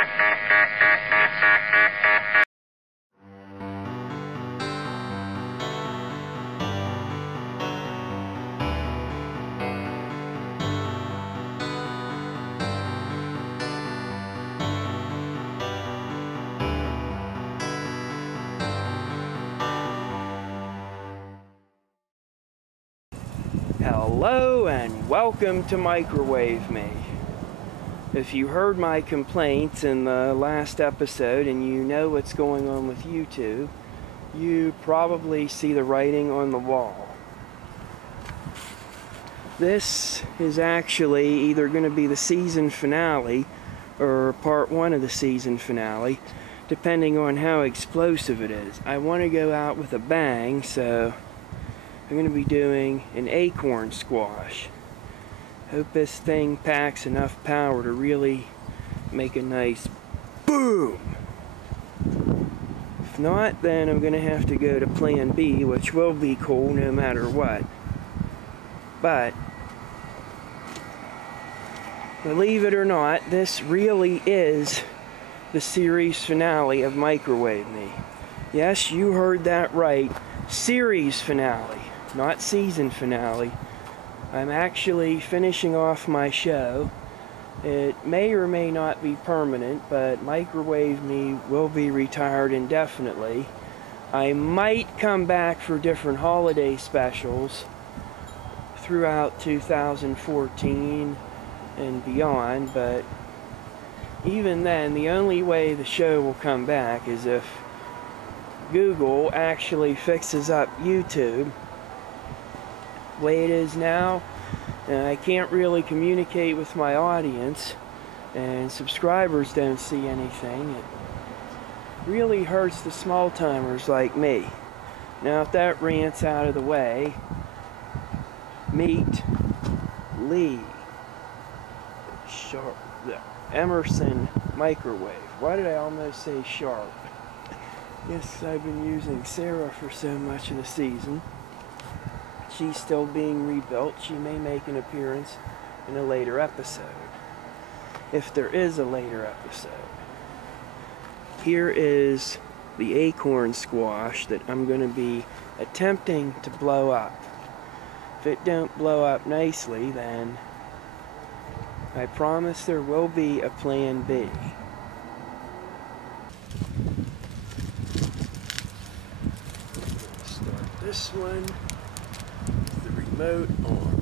Hello and welcome to Microwave Me. If you heard my complaints in the last episode and you know what's going on with YouTube, you probably see the writing on the wall. This is actually either going to be the season finale or part one of the season finale, depending on how explosive it is. I want to go out with a bang, so I'm going to be doing an acorn squash. Hope this thing packs enough power to really make a nice boom. If not, then I'm going to have to go to plan B, which will be cool no matter what. But believe it or not, this really is the series finale of Microwave Me. Yes, you heard that right. Series finale. Not season finale. I'm actually finishing off my show. It may or may not be permanent, but Microwave Me will be retired indefinitely. I might come back for different holiday specials throughout 2014 and beyond, but even then, the only way the show will come back is if Google actually fixes up YouTube. The way it is now, I can't really communicate with my audience, and subscribers don't see anything. It really hurts the small timers like me. Now, if that rant's out of the way, meet Lee, Sharp, the Emerson microwave. Why did I almost say Sharp? Yes, I've been using Sarah for so much of the season. She's still being rebuilt. She may make an appearance in a later episode, if there is a later episode. Here is the acorn squash that I'm going to be attempting to blow up. If it don't blow up nicely, then I promise there will be a plan B. Start this one. Remote arm.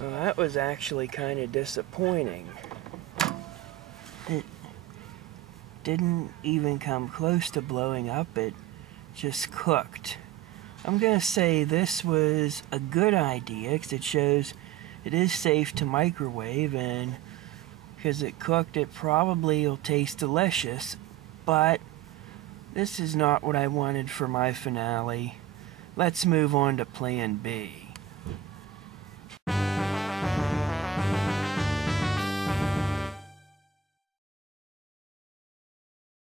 Well, that was actually kind of disappointing. It didn't even come close to blowing up, it just cooked. I'm going to say this was a good idea because it shows it is safe to microwave, and because it cooked, it probably will taste delicious, but this is not what I wanted for my finale. Let's move on to plan B.